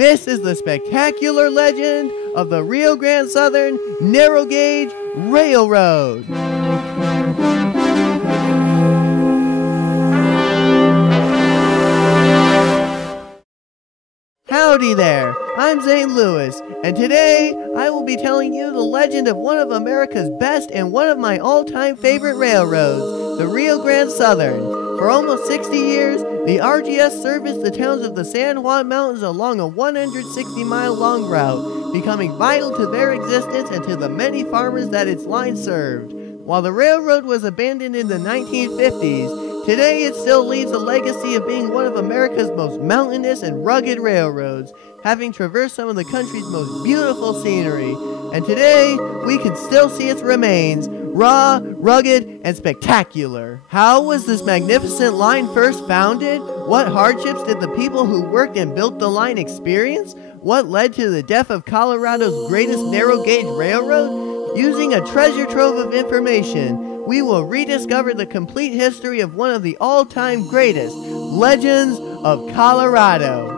This is the spectacular legend of the Rio Grande Southern Narrow Gauge Railroad. Howdy there, I'm Zane Lewis, and today I will be telling you the legend of one of America's best and one of my all-time favorite railroads, the Rio Grande Southern. For almost 60 years, the RGS serviced the towns of the San Juan Mountains along a 160-mile long route, becoming vital to their existence and to the many farmers that its line served. While the railroad was abandoned in the 1950s, today it still leaves a legacy of being one of America's most mountainous and rugged railroads, having traversed some of the country's most beautiful scenery. And today, we can still see its remains, raw, rugged, and spectacular. How was this magnificent line first founded? What hardships did the people who worked and built the line experience? What led to the death of Colorado's greatest narrow gauge railroad? Using a treasure trove of information, we will rediscover the complete history of one of the all-time greatest legends of Colorado.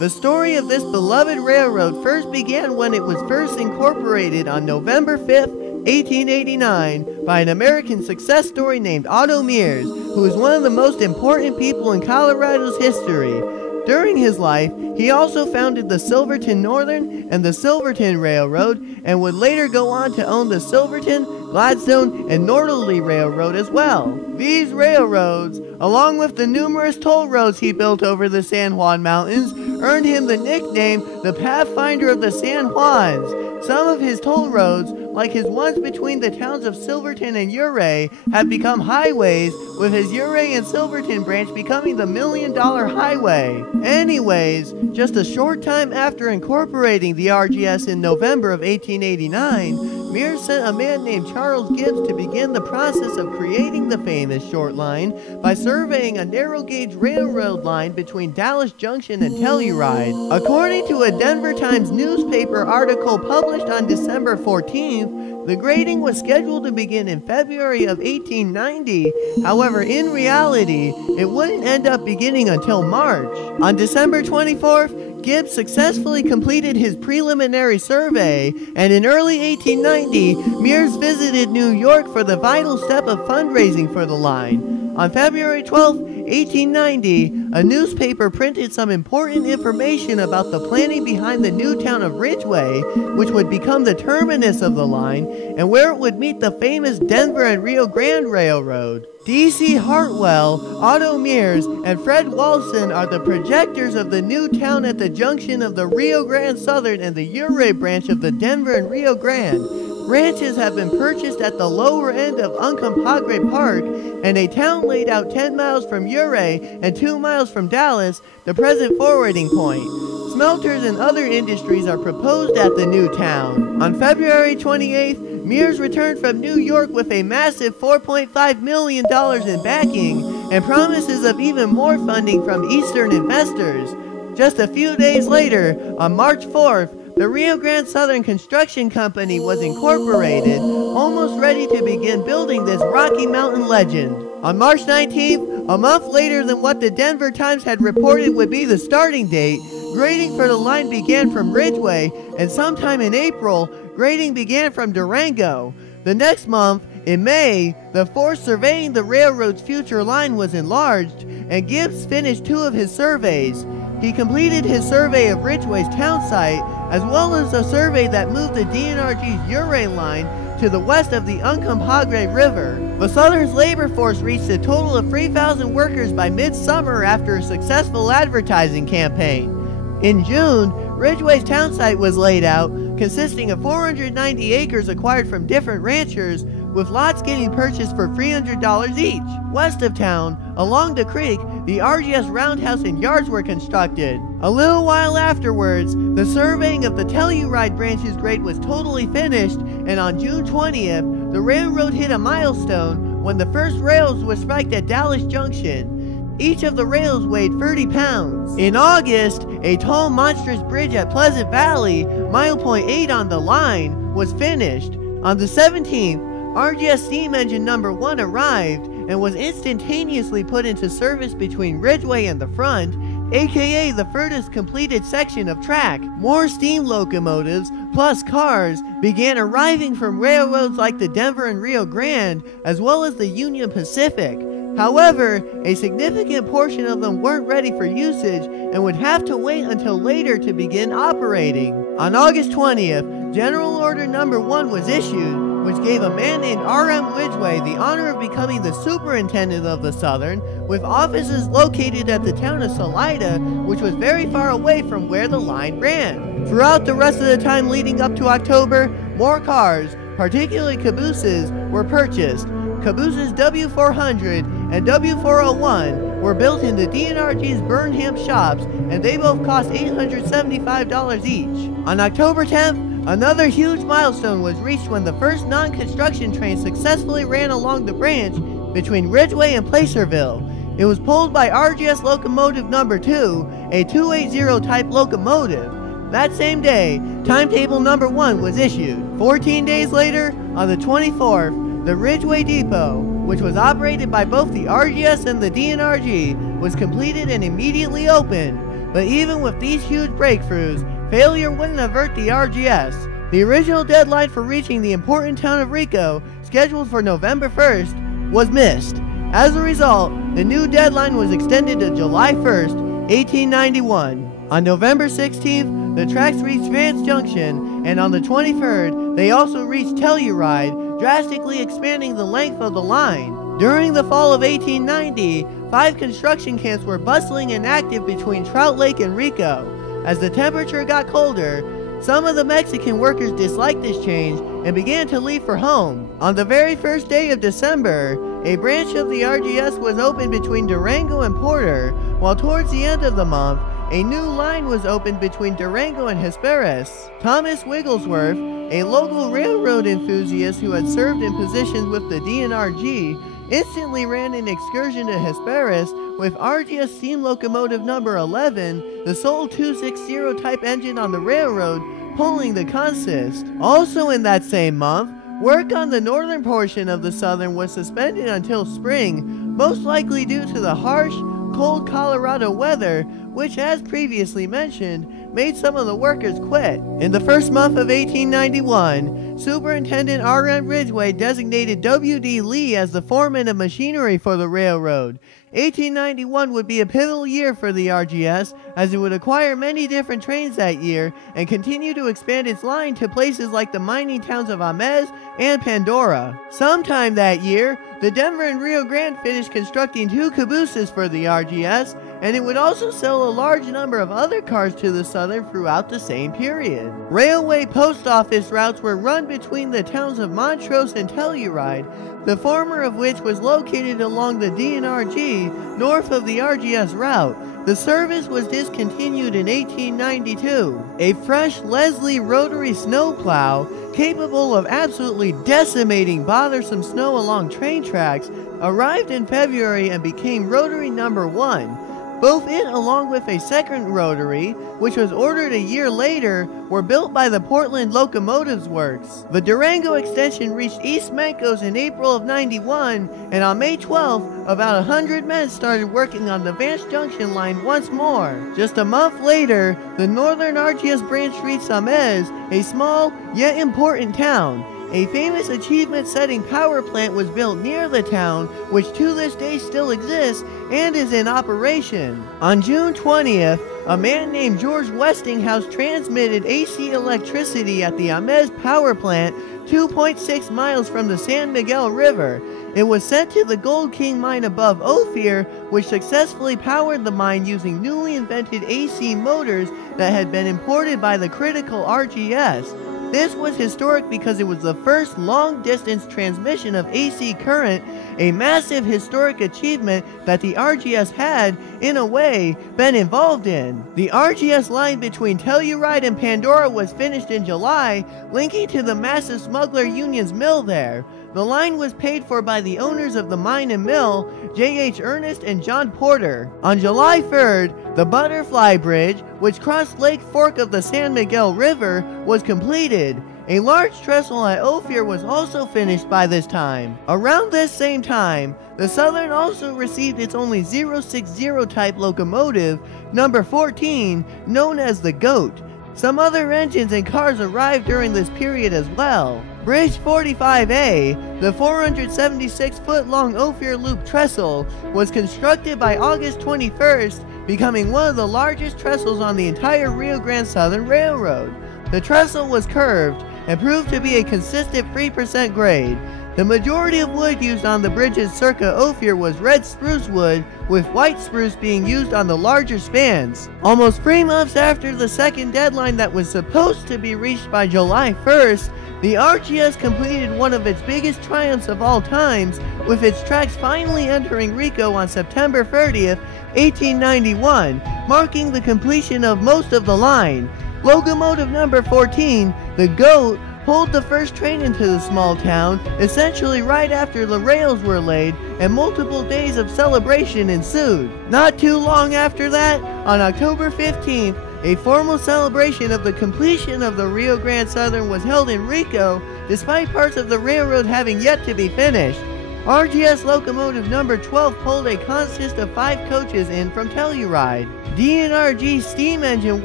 The story of this beloved railroad first began when it was first incorporated on November 5th, 1889 by an American success story named Otto Mears, who is one of the most important people in Colorado's history. During his life, he also founded the Silverton Northern and the Silverton Railroad, and would later go on to own the Silverton, Gladstone, and Northerly Railroad as well. These railroads, along with the numerous toll roads he built over the San Juan Mountains, earned him the nickname the Pathfinder of the San Juans. Some of his toll roads, like his ones between the towns of Silverton and Eureka, have become highways, with his Eureka and Silverton branch becoming the $1 Million Highway. Anyways, just a short time after incorporating the RGS in November of 1889, Mears sent a man named Charles Gibbs to begin the process of creating the famous short line by surveying a narrow gauge railroad line between Dallas Junction and Telluride. According to a Denver Times newspaper article published on December 14th, the grading was scheduled to begin in February of 1890. However, in reality, it wouldn't end up beginning until March. On December 24th, Gibbs successfully completed his preliminary survey, and in early 1890, Mears visited New York for the vital step of fundraising for the line. On February 12, 1890, a newspaper printed some important information about the planning behind the new town of Ridgway, which would become the terminus of the line, and where it would meet the famous Denver and Rio Grande Railroad. D.C. Hartwell, Otto Mears, and Fred Walson are the projectors of the new town at the junction of the Rio Grande Southern and the Eureka branch of the Denver and Rio Grande. Ranches have been purchased at the lower end of Uncompahgre Park, and a town laid out 10 miles from Eureka and 2 miles from Dallas, the present forwarding point. Smelters and other industries are proposed at the new town. On February 28th, Mears returned from New York with a massive $4.5 million in backing and promises of even more funding from Eastern investors. Just a few days later, on March 4th, the Rio Grande Southern Construction Company was incorporated, almost ready to begin building this Rocky Mountain legend. On March 19th, a month later than what the Denver Times had reported would be the starting date, grading for the line began from Ridgway, and sometime in April, grading began from Durango. The next month, in May, the force surveying the railroad's future line was enlarged, and Gibbs finished 2 of his surveys. He completed his survey of Ridgway's townsite, as well as a survey that moved the D&RG's Eureka line to the west of the Uncompahgre River. The Southern's labor force reached a total of 3,000 workers by midsummer after a successful advertising campaign. In June, Ridgway's townsite was laid out, consisting of 490 acres acquired from different ranchers, with lots getting purchased for $300 each. West of town, along the creek, the RGS roundhouse and yards were constructed. A little while afterwards, the surveying of the Telluride branch's grade was totally finished, and on June 20th, the railroad hit a milestone when the first rails were spiked at Dallas Junction. Each of the rails weighed 30 pounds. In August, a tall, monstrous bridge at Pleasant Valley, mile .8 on the line, was finished. On the 17th, RGS steam engine number 1 arrived, and was instantaneously put into service between Ridgway and the front, aka the furthest completed section of track. More steam locomotives, plus cars, began arriving from railroads like the Denver and Rio Grande, as well as the Union Pacific. However, a significant portion of them weren't ready for usage and would have to wait until later to begin operating. On August 20th, General Order No. 1 was issued, which gave a man named R.M. Ridgway the honor of becoming the superintendent of the Southern, with offices located at the town of Salida, which was very far away from where the line ran. Throughout the rest of the time leading up to October, more cars, particularly cabooses, were purchased. Cabooses W400 and W401 were built in the D&RG's Burnham shops, and they both cost $875 each. On October 10th, another huge milestone was reached when the first non-construction train successfully ran along the branch between Ridgway and Placerville. It was pulled by RGS Locomotive No. 2, a 280 type locomotive. That same day, Timetable No. 1 was issued. 14 days later, on the 24th, the Ridgway Depot, which was operated by both the RGS and the D&RG, was completed and immediately opened. But even with these huge breakthroughs, failure wouldn't avert the RGS. The original deadline for reaching the important town of Rico, scheduled for November 1st, was missed. As a result, the new deadline was extended to July 1st, 1891. On November 16th, the tracks reached Vance Junction, and on the 23rd, they also reached Telluride, drastically expanding the length of the line. During the fall of 1890, 5 construction camps were bustling and active between Trout Lake and Rico. As the temperature got colder, some of the Mexican workers disliked this change and began to leave for home. On the very first day of December, a branch of the RGS was opened between Durango and Porter, while towards the end of the month, a new line was opened between Durango and Hesperis. Thomas Wigglesworth, a local railroad enthusiast who had served in positions with the D&RG, instantly ran an excursion to Hesperis with RGS steam locomotive No. 11, the sole 260 type engine on the railroad, pulling the consist. Also in that same month, work on the northern portion of the Southern was suspended until spring, most likely due to the harsh, cold Colorado weather, which, as previously mentioned, made some of the workers quit. In the first month of 1891, Superintendent R.M. Ridgway designated W.D. Lee as the foreman of machinery for the railroad. 1891 would be a pivotal year for the RGS, as it would acquire many different trains that year and continue to expand its line to places like the mining towns of Ames and Pandora. Sometime that year, the Denver and Rio Grande finished constructing 2 cabooses for the RGS, and it would also sell a large number of other cars to the Southern throughout the same period. Railway post office routes were run between the towns of Montrose and Telluride, the former of which was located along the D&RG north of the RGS route. The service was discontinued in 1892. A fresh Leslie Rotary Snowplow, capable of absolutely decimating bothersome snow along train tracks, arrived in February and became Rotary No. 1. Both it, along with a second rotary, which was ordered a year later, were built by the Portland Locomotives Works. The Durango extension reached East Mancos in April of 91, and on May 12th, about 100 men started working on the Vance Junction line once more. Just a month later, the northern RGS branch reached Ames, a small yet important town. A famous achievement-setting power plant was built near the town, which to this day still exists and is in operation. On June 20th, a man named George Westinghouse transmitted AC electricity at the Ames power plant 2.6 miles from the San Miguel River. It was sent to the Gold King mine above Ophir, which successfully powered the mine using newly invented AC motors that had been imported by the critical RGS. This was historic because it was the first long-distance transmission of AC current, a massive historic achievement that the RGS had, in a way, been involved in. The RGS line between Telluride and Pandora was finished in July, linking to the massive smuggler union's mill there. The line was paid for by the owners of the mine and mill, J.H. Ernest and John Porter. On July 3rd, the Butterfly Bridge, which crossed Lake Fork of the San Miguel River, was completed. A large trestle at Ophir was also finished by this time. Around this same time, the Southern also received its only 060 type locomotive, number 14, known as the GOAT. Some other engines and cars arrived during this period as well. Bridge 45A, the 476-foot-long Ophir Loop trestle, was constructed by August 21st, becoming one of the largest trestles on the entire Rio Grande Southern Railroad. The trestle was curved and proved to be a consistent 3% grade. The majority of wood used on the bridges circa Ophir was red spruce wood, with white spruce being used on the larger spans. Almost 3 months after the second deadline that was supposed to be reached by July 1st, the RGS completed one of its biggest triumphs of all times, with its tracks finally entering Rico on September 30th, 1891, marking the completion of most of the line. Locomotive number 14, the GOAT, pulled the first train into the small town, essentially right after the rails were laid, and multiple days of celebration ensued. Not too long after that, on October 15th, a formal celebration of the completion of the Rio Grande Southern was held in Rico, despite parts of the railroad having yet to be finished. RGS locomotive number 12 pulled a consist of 5 coaches in from Telluride. D&RG steam engine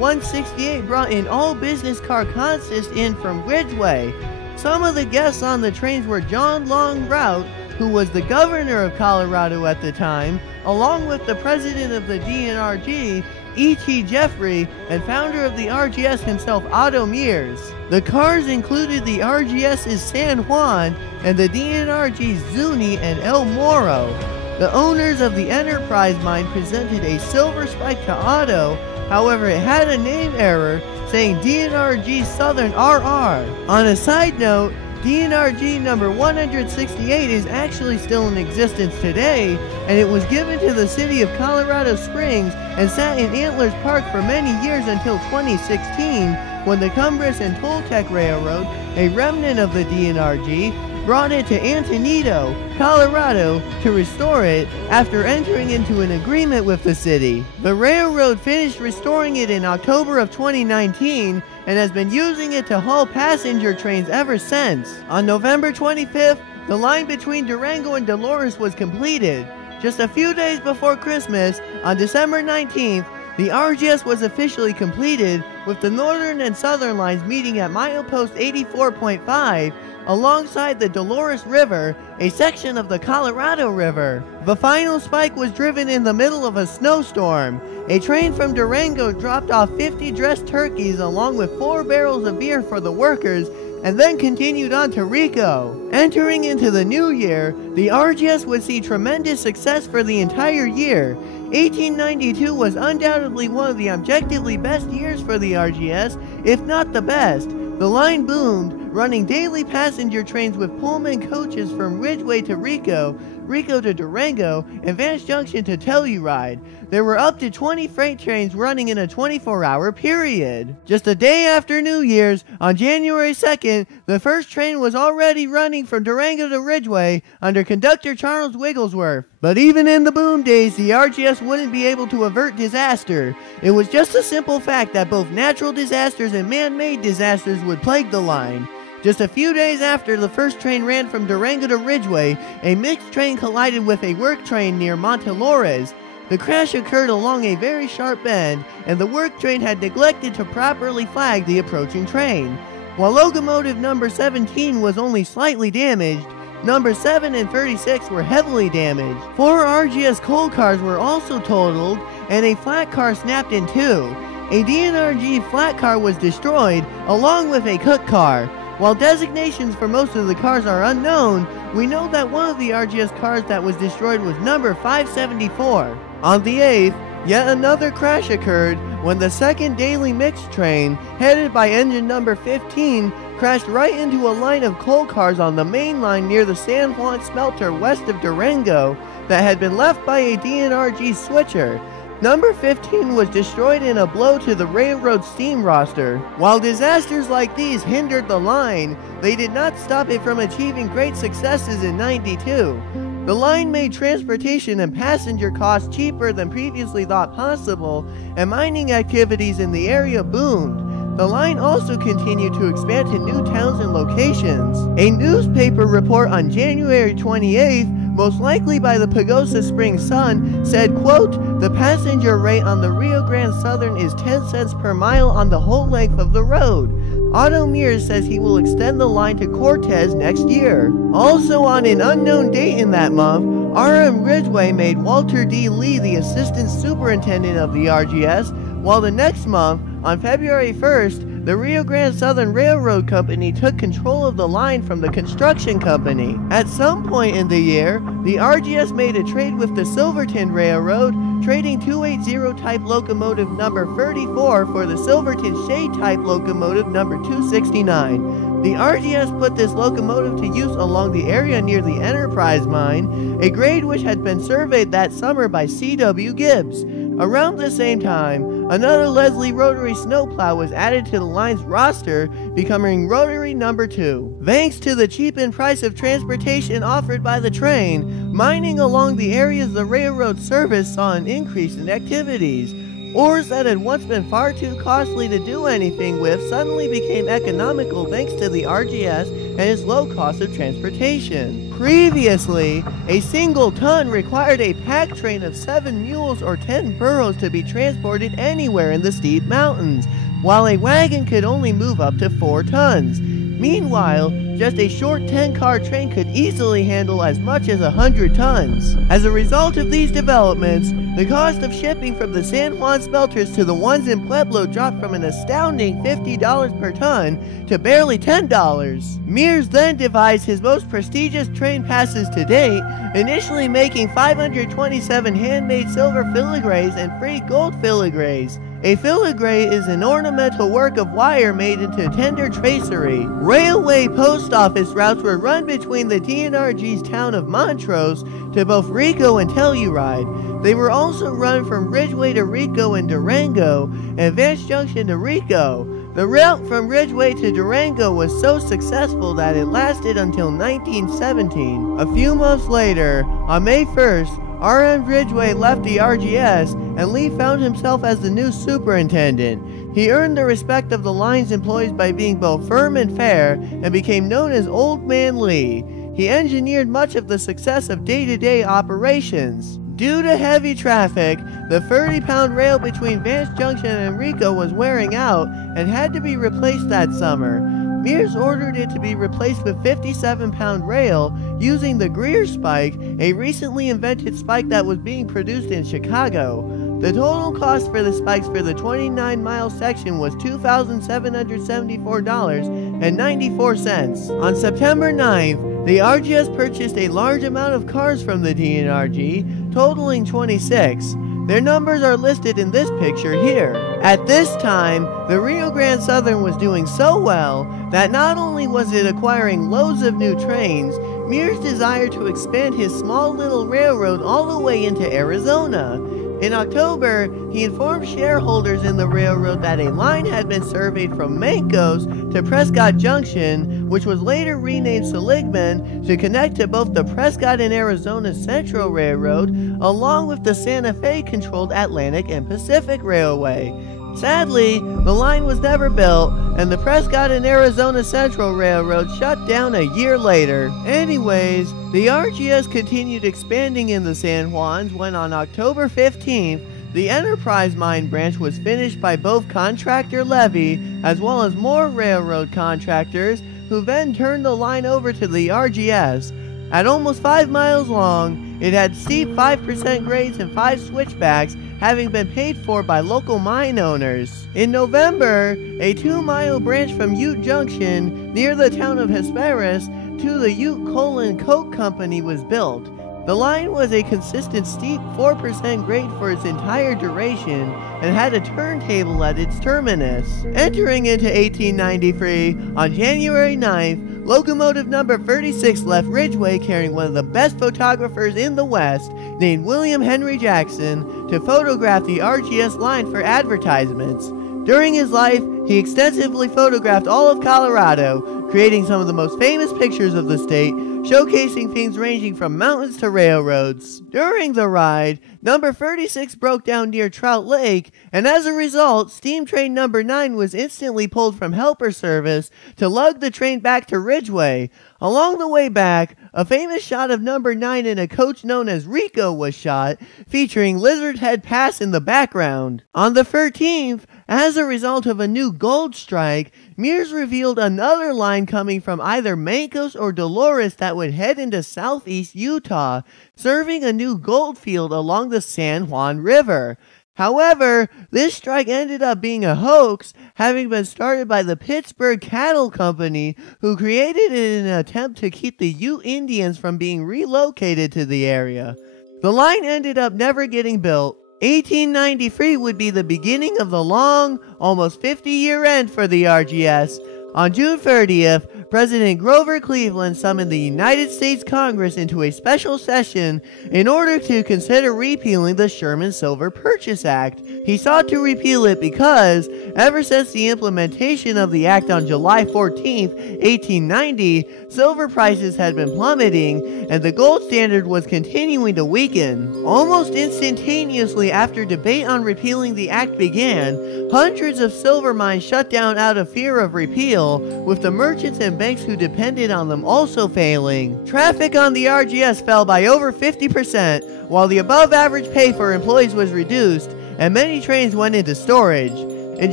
168 brought an all-business car consist in from Ridgway. Some of the guests on the trains were John Long Rout, who was the governor of Colorado at the time, along with the president of the D&RG, E.T. Jeffrey, and founder of the RGS himself, Otto Mears. The cars included the RGS's San Juan and the D&RG's Zuni and El Moro. The owners of the Enterprise mine presented a silver spike to Otto, however it had a name error saying D&RG Southern R.R. On a side note, D&RG number 168 is actually still in existence today, and it was given to the city of Colorado Springs and sat in Antlers Park for many years until 2016, when the Cumbres and Toltec Railroad, a remnant of the D&RG, brought it to Antonito, Colorado, to restore it after entering into an agreement with the city. The railroad finished restoring it in October of 2019 and has been using it to haul passenger trains ever since. On November 25th, the line between Durango and Dolores was completed. Just a few days before Christmas, on December 19th, the RGS was officially completed, with the northern and southern lines meeting at milepost 84.5 alongside the Dolores River, a section of the Colorado River. The final spike was driven in the middle of a snowstorm. A train from Durango dropped off 50 dressed turkeys along with 4 barrels of beer for the workers, and then continued on to Rico. Entering into the new year, the RGS would see tremendous success for the entire year. 1892 was undoubtedly one of the objectively best years for the RGS, if not the best. The line boomed, running daily passenger trains with Pullman coaches from Ridgway to Rico, Rico to Durango, and Vance Junction to Telluride. There were up to 20 freight trains running in a 24-hour period. Just a day after New Year's, on January 2nd, the first train was already running from Durango to Ridgway under conductor Charles Wigglesworth. But even in the boom days, the RGS wouldn't be able to avert disaster. It was just a simple fact that both natural disasters and man-made disasters would plague the line. Just a few days after the first train ran from Durango to Ridgway, a mixed train collided with a work train near Dolores. The crash occurred along a very sharp bend, and the work train had neglected to properly flag the approaching train. While locomotive number 17 was only slightly damaged, number 7 and 36 were heavily damaged. 4 RGS coal cars were also totaled, and a flat car snapped in two. A D&RG flat car was destroyed, along with a cook car. While designations for most of the cars are unknown, we know that one of the RGS cars that was destroyed was number 574. On the 8th, yet another crash occurred when the second daily mixed train, headed by engine number 15, crashed right into a line of coal cars on the main line near the San Juan smelter west of Durango that had been left by a D&RG switcher. Number 15 was destroyed in a blow to the railroad steam roster. While disasters like these hindered the line, they did not stop it from achieving great successes in '92. The line made transportation and passenger costs cheaper than previously thought possible, and mining activities in the area boomed. the line also continued to expand to new towns and locations. A newspaper report on January 28th, most likely by the Pagosa Springs Sun, said, quote, "The passenger rate on the Rio Grande Southern is 10 cents per mile on the whole length of the road." Otto Mears says he will extend the line to Cortez next year. Also on an unknown date in that month, R.M. Ridgway made Walter D. Lee the assistant superintendent of the RGS, while the next month, on February 1st, the Rio Grande Southern Railroad Company took control of the line from the construction company. At some point in the year, the RGS made a trade with the Silverton Railroad, trading 280 type locomotive number 34 for the Silverton Shade type locomotive number 269. The RGS put this locomotive to use along the area near the Enterprise Mine, a grade which had been surveyed that summer by C.W. Gibbs. Around the same time, another Leslie Rotary Snowplow was added to the line's roster, becoming Rotary number 2. Thanks to the cheapened price of transportation offered by the train, mining along the areas the railroad service saw an increase in activities. Ores that had once been far too costly to do anything with suddenly became economical thanks to the RGS and its low cost of transportation. Previously, a single ton required a pack train of 7 mules or 10 burros to be transported anywhere in the steep mountains, while a wagon could only move up to 4 tons. Meanwhile, just a short 10-car train could easily handle as much as 100 tons. As a result of these developments, the cost of shipping from the San Juan smelters to the ones in Pueblo dropped from an astounding $50 per ton to barely $10. Mears then devised his most prestigious train passes to date, initially making 527 handmade silver filigrees and free gold filigrees. A filigree is an ornamental work of wire made into tender tracery. Railway post office routes were run between the D&RG's town of Montrose to both Rico and Telluride. They were also run from Ridgway to Rico and Durango, and Vance Junction to Rico. The route from Ridgway to Durango was so successful that it lasted until 1917. A few months later, on May 1st, R.M. Ridgway left the RGS, and Lee found himself as the new superintendent. He earned the respect of the line's employees by being both firm and fair, and became known as Old Man Lee. He engineered much of the success of day-to-day operations. Due to heavy traffic, the 30-pound rail between Vance Junction and Rico was wearing out and had to be replaced that summer. Mears ordered it to be replaced with 57-pound rail using the Greer spike, a recently invented spike that was being produced in Chicago. The total cost for the spikes for the 29-mile section was $2,774.94. On September 9th, the RGS purchased a large amount of cars from the D&RG, totaling 26. Their numbers are listed in this picture here. At this time, the Rio Grande Southern was doing so well that not only was it acquiring loads of new trains, Mears desired to expand his small little railroad all the way into Arizona. In October, he informed shareholders in the railroad that a line had been surveyed from Mancos to Prescott Junction, which was later renamed Seligman, to connect to both the Prescott and Arizona Central Railroad, along with the Santa Fe-controlled Atlantic and Pacific Railway. Sadly, the line was never built, and the Prescott and Arizona Central Railroad shut down a year later. Anyways, the RGS continued expanding in the San Juans when on October 15th, the Enterprise Mine branch was finished by both contractor Levy as well as more railroad contractors, who then turned the line over to the RGS. At almost 5 miles long, it had steep 5% grades and 5 switchbacks, having been paid for by local mine owners. In November, a 2-mile branch from Ute Junction, near the town of Hesperus, to the Ute Coal and Coke Company was built. The line was a consistent steep 4% grade for its entire duration and had a turntable at its terminus. Entering into 1893, on January 9th, locomotive number 36 left Ridgway carrying one of the best photographers in the West, named William Henry Jackson, to photograph the RGS line for advertisements. During his life, he extensively photographed all of Colorado, creating some of the most famous pictures of the state, showcasing things ranging from mountains to railroads. During the ride, number 36 broke down near Trout Lake, and as a result, steam train number 9 was instantly pulled from helper service to lug the train back to Ridgway. Along the way back, a famous shot of number 9 in a coach known as Rico was shot, featuring Lizard Head Pass in the background. On the 13th, as a result of a new gold strike, Mears revealed another line coming from either Mancos or Dolores that would head into southeast Utah, serving a new gold field along the San Juan River. However, this strike ended up being a hoax, having been started by the Pittsburgh Cattle Company, who created it in an attempt to keep the Ute Indians from being relocated to the area. The line ended up never getting built. 1893 would be the beginning of the long, almost 50-year end for the RGS. On June 30th, President Grover Cleveland summoned the United States Congress into a special session in order to consider repealing the Sherman Silver Purchase Act. He sought to repeal it because, ever since the implementation of the act on July 14, 1890, silver prices had been plummeting, and the gold standard was continuing to weaken. Almost instantaneously after debate on repealing the act began, hundreds of silver mines shut down out of fear of repeal, with the merchants and banks who depended on them also failing. Traffic on the RGS fell by over 50%, while the above-average pay for employees was reduced, and many trains went into storage. In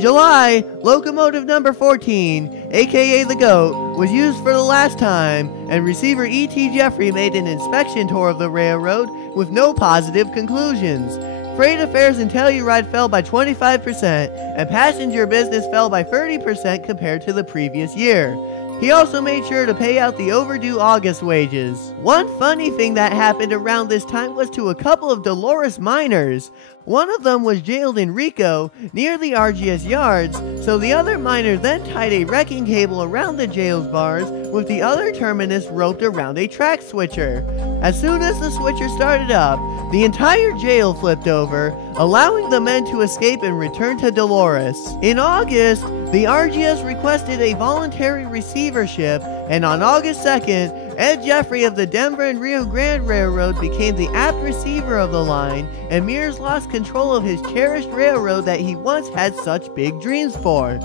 July, locomotive number 14, aka the GOAT, was used for the last time, and receiver E.T. Jeffrey made an inspection tour of the railroad with no positive conclusions. Freight affairs in Telluride fell by 25%, and passenger business fell by 30% compared to the previous year. He also made sure to pay out the overdue August wages. One funny thing that happened around this time was to a couple of Dolores miners. One of them was jailed in Rico, near the RGS yards, so the other miner then tied a wrecking cable around the jail's bars, with the other terminus roped around a track switcher. As soon as the switcher started up, the entire jail flipped over, allowing the men to escape and return to Dolores. In August, the RGS requested a voluntary receivership, and on August 2nd, Ed Jeffrey of the Denver and Rio Grande Railroad became the apt receiver of the line, and Mears lost control of his cherished railroad that he once had such big dreams for.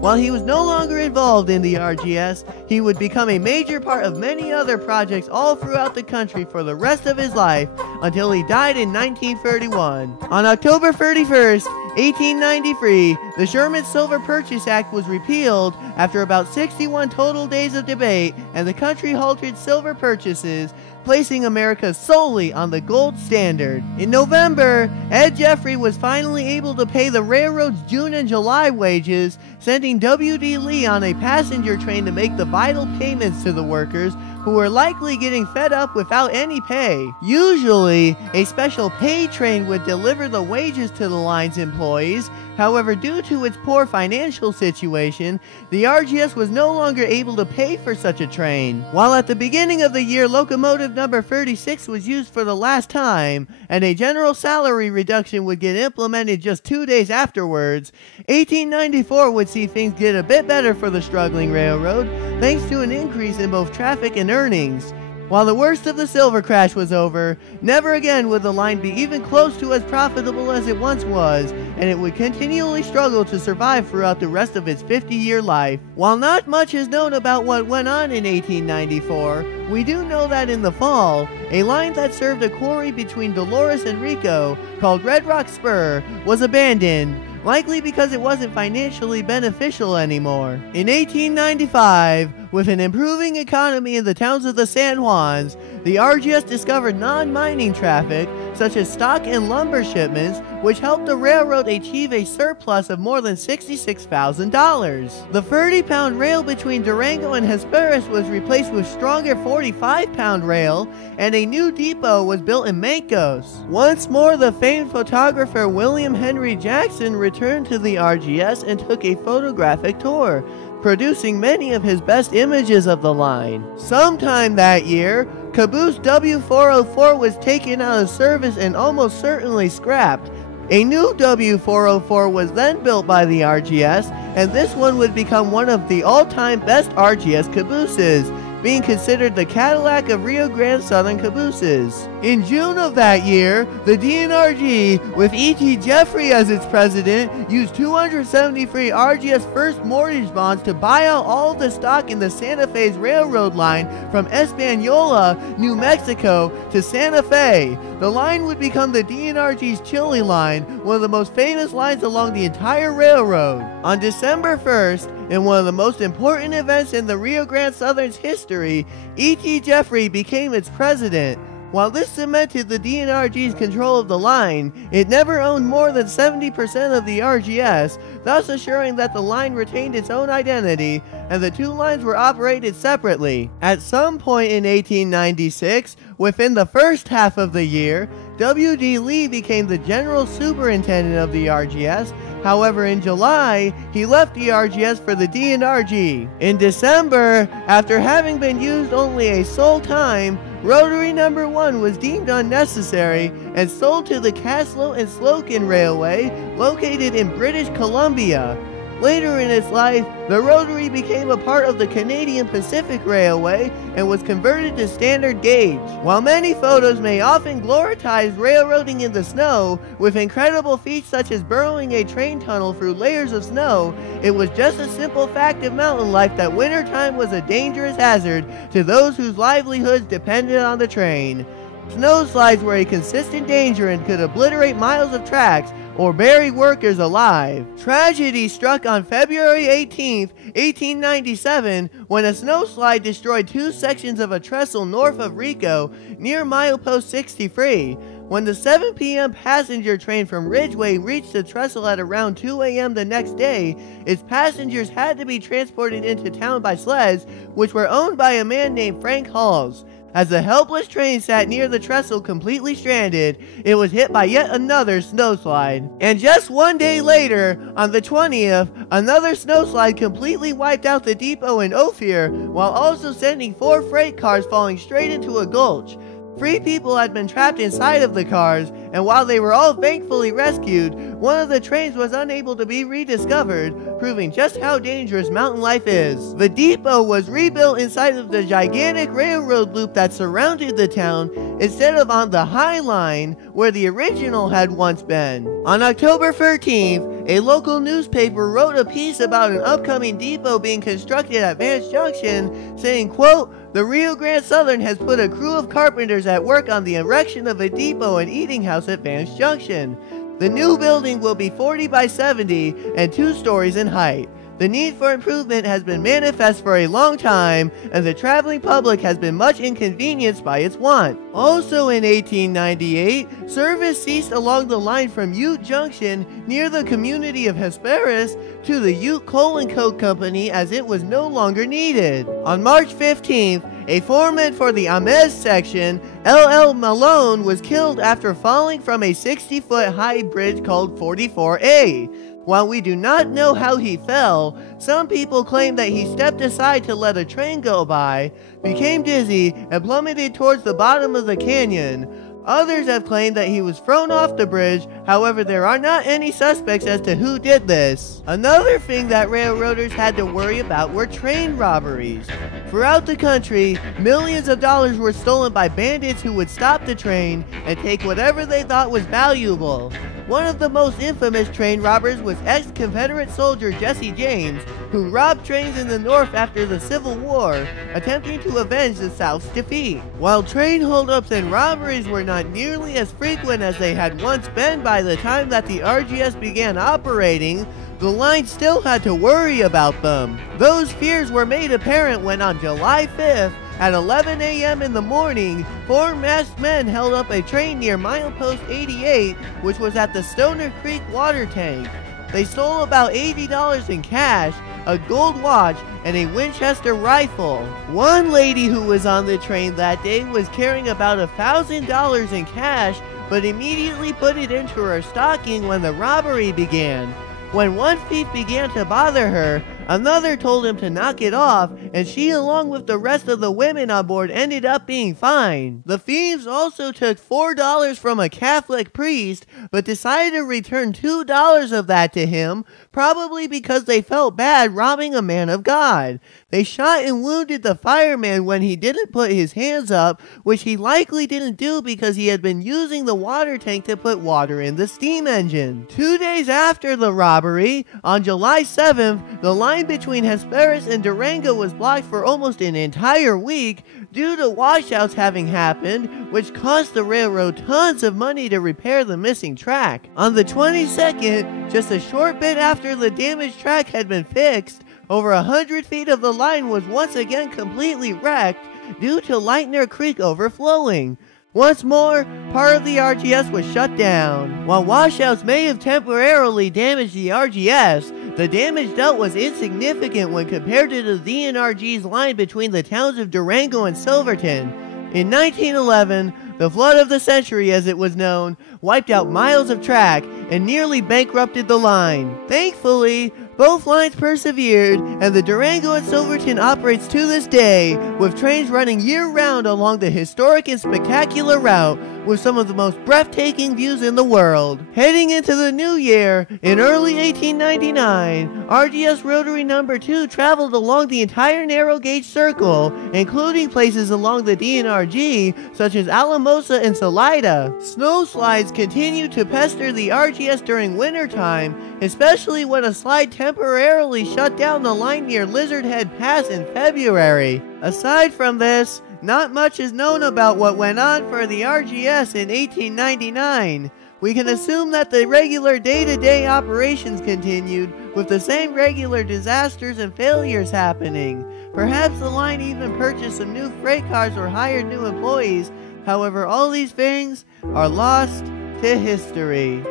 While he was no longer involved in the RGS, he would become a major part of many other projects all throughout the country for the rest of his life until he died in 1931. On October 31st, 1893, the Sherman Silver Purchase Act was repealed after about 61 total days of debate, and the country halted silver purchases, placing America solely on the gold standard. In November, Ed Jeffrey was finally able to pay the railroad's June and July wages, sending W.D. Lee on a passenger train to make the vital payments to the workers, who were likely getting fed up without any pay. Usually, a special pay train would deliver the wages to the line's employees. However, due to its poor financial situation, the RGS was no longer able to pay for such a train. While at the beginning of the year, locomotive number 36 was used for the last time, and a general salary reduction would get implemented just 2 days afterwards, 1894 would see things get a bit better for the struggling railroad, thanks to an increase in both traffic and earnings. While the worst of the silver crash was over, never again would the line be even close to as profitable as it once was, and it would continually struggle to survive throughout the rest of its 50-year life. While not much is known about what went on in 1894, we do know that in the fall, a line that served a quarry between Dolores and Rico, called Red Rock Spur, was abandoned, likely because it wasn't financially beneficial anymore. In 1895, with an improving economy in the towns of the San Juans, the RGS discovered non-mining traffic, such as stock and lumber shipments, which helped the railroad achieve a surplus of more than $66,000. The 30-pound rail between Durango and Hesperus was replaced with stronger 45-pound rail, and a new depot was built in Mancos. Once more, the famed photographer William Henry Jackson returned to the RGS and took a photographic tour, producing many of his best images of the line. Sometime that year, caboose W404 was taken out of service and almost certainly scrapped. A new W404 was then built by the RGS, and this one would become one of the all-time best RGS cabooses, being considered the Cadillac of Rio Grande Southern cabooses. In June of that year, the D&RG, with E.T. Jeffrey as its president, used 273 RGS first mortgage bonds to buy out all of the stock in the Santa Fe's railroad line from Española, New Mexico to Santa Fe. The line would become the D&RG's Chile line, one of the most famous lines along the entire railroad. On December 1st, in one of the most important events in the Rio Grande Southern's history, E.T. Jeffrey became its president. While this cemented the D&RG's control of the line, it never owned more than 70% of the RGS, thus assuring that the line retained its own identity, and the two lines were operated separately. At some point in 1896, within the first half of the year, W.D. Lee became the general superintendent of the RGS. However, in July, he left the RGS for the D&RG. In December, after having been used only a sole time, Rotary No. 1 was deemed unnecessary and sold to the Caslow and Slocan Railway, located in British Columbia. Later in its life, the Rotary became a part of the Canadian Pacific Railway and was converted to standard gauge. While many photos may often glorifize railroading in the snow, with incredible feats such as burrowing a train tunnel through layers of snow, it was just a simple fact of mountain life that wintertime was a dangerous hazard to those whose livelihoods depended on the train. Snow slides were a consistent danger and could obliterate miles of tracks or bury workers alive. Tragedy struck on February 18, 1897, when a snowslide destroyed two sections of a trestle north of Rico, near milepost 63. When the 7 p.m. passenger train from Ridgway reached the trestle at around 2 a.m. the next day, its passengers had to be transported into town by sleds, which were owned by a man named Frank Halls. As the helpless train sat near the trestle completely stranded, it was hit by yet another snowslide. And just one day later, on the 20th, another snowslide completely wiped out the depot in Ophir, while also sending 4 freight cars falling straight into a gulch. 3 people had been trapped inside of the cars, and while they were all thankfully rescued, one of the trains was unable to be rediscovered, proving just how dangerous mountain life is. The depot was rebuilt inside of the gigantic railroad loop that surrounded the town, instead of on the High Line, where the original had once been. On October 13th, a local newspaper wrote a piece about an upcoming depot being constructed at Vance Junction, saying, quote, "The Rio Grande Southern has put a crew of carpenters at work on the erection of a depot and eating house at Vance Junction. The new building will be 40 by 70 and 2 stories in height. The need for improvement has been manifest for a long time, and the traveling public has been much inconvenienced by its want." Also in 1898, service ceased along the line from Ute Junction near the community of Hesperus to the Ute Coal and Coke Company, as it was no longer needed. On March 15th, a foreman for the Ames section, L.L. Malone, was killed after falling from a 60-foot high bridge called 44A. While we do not know how he fell, some people claim that he stepped aside to let a train go by, became dizzy, and plummeted towards the bottom of the canyon. Others have claimed that he was thrown off the bridge. However, there are not any suspects as to who did this. Another thing that railroaders had to worry about were train robberies. Throughout the country, millions of dollars were stolen by bandits who would stop the train and take whatever they thought was valuable. One of the most infamous train robbers was ex-Confederate soldier Jesse James, who robbed trains in the North after the Civil War, attempting to avenge the South's defeat. While train holdups and robberies were not nearly as frequent as they had once been by the time that the RGS began operating, the line still had to worry about them. Those fears were made apparent when on July 5th, at 11 a.m. in the morning, 4 masked men held up a train near milepost 88, which was at the Stoner Creek water tank. They stole about $80 in cash, a gold watch, and a Winchester rifle. One lady who was on the train that day was carrying about $1,000 in cash, but immediately put it into her stocking when the robbery began. When one thief began to bother her, another told him to knock it off, and she along with the rest of the women on board ended up being fine. The thieves also took $4 from a Catholic priest, but decided to return $2 of that to him, probably because they felt bad robbing a man of God. They shot and wounded the fireman when he didn't put his hands up, which he likely didn't do because he had been using the water tank to put water in the steam engine. 2 days after the robbery, on July 7th, the line between Hesperus and Durango was blocked for almost an entire week due to washouts having happened, which cost the railroad tons of money to repair the missing track. On the 22nd, just a short bit after the damaged track had been fixed, over 100 feet of the line was once again completely wrecked due to Lightner Creek overflowing. Once more, part of the RGS was shut down. While washouts may have temporarily damaged the RGS, the damage dealt was insignificant when compared to the D&RG's line between the towns of Durango and Silverton. In 1911, the flood of the century, as it was known, wiped out miles of track and nearly bankrupted the line. Thankfully, both lines persevered, and the Durango and Silverton operates to this day, with trains running year-round along the historic and spectacular route, with some of the most breathtaking views in the world. Heading into the new year, in early 1899, RGS Rotary No. 2 traveled along the entire narrow gauge circle, including places along the D&RG, such as Alamosa and Salida. Snow slides continued to pester the RGS during wintertime, especially when a slide temporarily shut down the line near Lizard Head Pass in February. Aside from this, not much is known about what went on for the RGS in 1899. We can assume that the regular day-to-day operations continued, with the same regular disasters and failures happening. Perhaps the line even purchased some new freight cars or hired new employees. However, all these things are lost to history.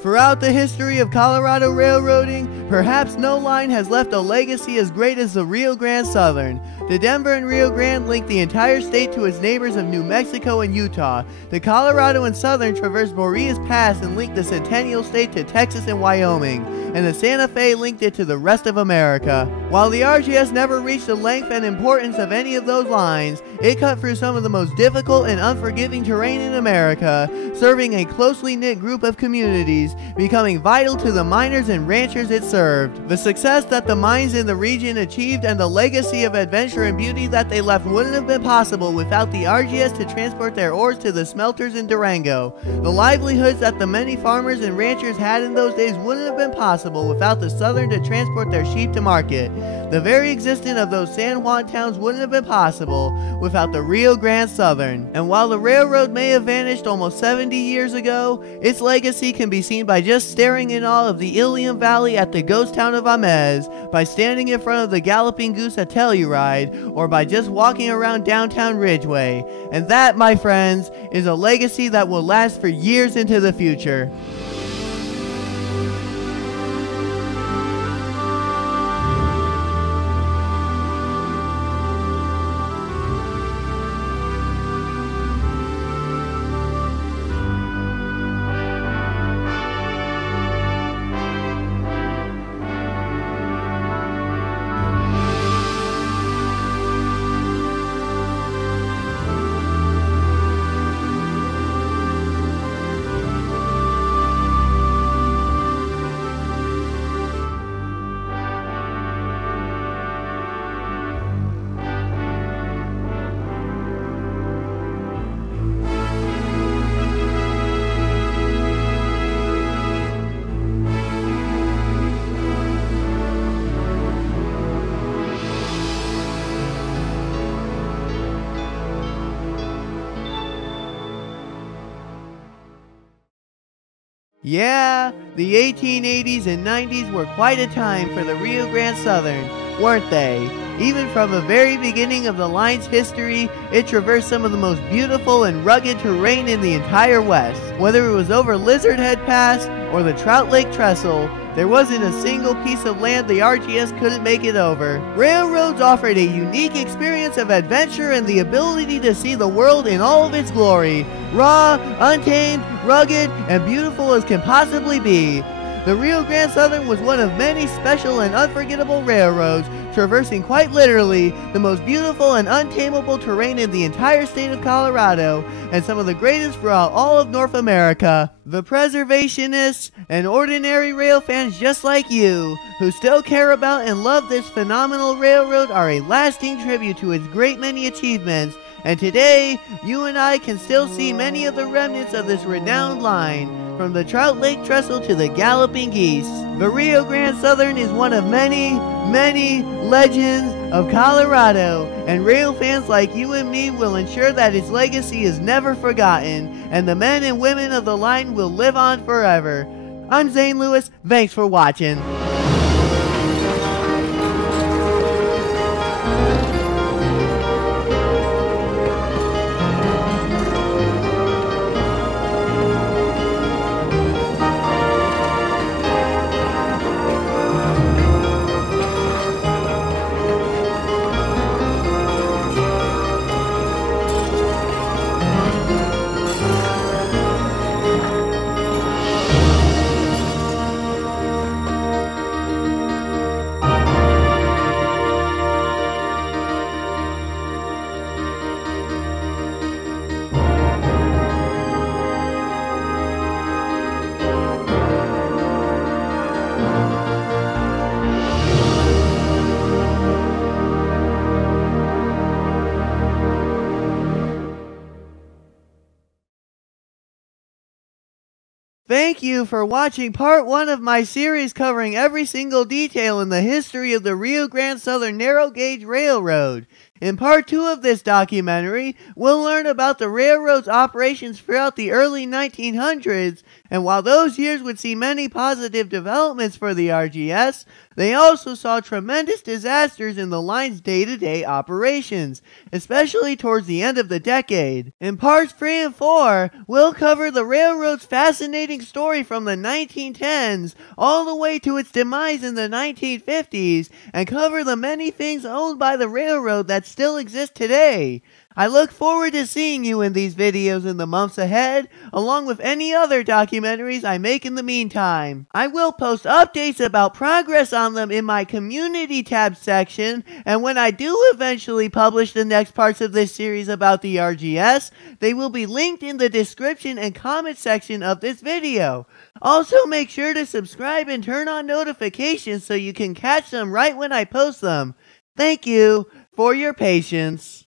Throughout the history of Colorado railroading, perhaps no line has left a legacy as great as the Rio Grande Southern. The Denver and Rio Grande link the entire state to its neighbors of New Mexico and Utah. The Colorado and Southern traverse Boreas Pass and linked the Centennial State to Texas and Wyoming, and the Santa Fe linked it to the rest of America. While the RGS never reached the length and importance of any of those lines, it cut through some of the most difficult and unforgiving terrain in America, serving a closely knit group of communities, becoming vital to the miners and ranchers it served. The success that the mines in the region achieved and the legacy of adventure and beauty that they left wouldn't have been possible without the RGS to transport their ores to the smelters in Durango. The livelihoods that the many farmers and ranchers had in those days wouldn't have been possible without the Southern to transport their sheep to market. The very existence of those San Juan towns wouldn't have been possible without the Rio Grande Southern. And while the railroad may have vanished almost 70 years ago, its legacy can be seen by just staring in awe of the Ilium Valley at the ghost town of Amez, by standing in front of the Galloping Goose at Telluride, or by just walking around downtown Ridgway. And that, my friends, is a legacy that will last for years into the future. Yeah, the 1880s and 90s were quite a time for the Rio Grande Southern, weren't they? Even from the very beginning of the line's history, it traversed some of the most beautiful and rugged terrain in the entire West. Whether it was over Lizard Head Pass or the Trout Lake Trestle, there wasn't a single piece of land the RGS couldn't make it over. Railroads offered a unique experience of adventure and the ability to see the world in all of its glory, raw, untamed, rugged, and beautiful as can possibly be. The Rio Grande Southern was one of many special and unforgettable railroads, traversing quite literally the most beautiful and untamable terrain in the entire state of Colorado, and some of the greatest throughout all of North America. The preservationists and ordinary rail fans just like you, who still care about and love this phenomenal railroad, are a lasting tribute to its great many achievements, and today, you and I can still see many of the remnants of this renowned line, from the Trout Lake Trestle to the Galloping Geese. The Rio Grande Southern is one of many, many legends of Colorado, and rail fans like you and me will ensure that its legacy is never forgotten, and the men and women of the line will live on forever. I'm Zane Lewis, thanks for watching. Thank you for watching part 1 of my series covering every single detail in the history of the Rio Grande Southern Narrow Gauge Railroad. In part 2 of this documentary, we'll learn about the railroad's operations throughout the early 1900s, and while those years would see many positive developments for the RGS, they also saw tremendous disasters in the line's day-to-day operations, especially towards the end of the decade. In parts 3 and 4, we'll cover the railroad's fascinating story from the 1910s all the way to its demise in the 1950s, and cover the many things owned by the railroad that still exist today. I look forward to seeing you in these videos in the months ahead, along with any other documentaries I make in the meantime. I will post updates about progress on them in my community tab section, and when I do eventually publish the next parts of this series about the RGS, they will be linked in the description and comment section of this video. Also, make sure to subscribe and turn on notifications so you can catch them right when I post them. Thank you for your patience.